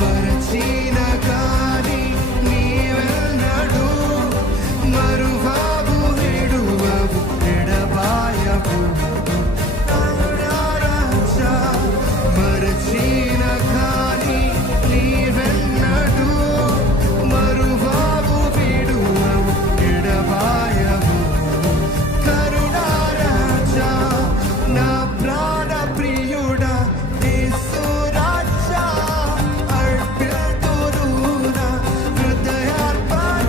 what it's teach.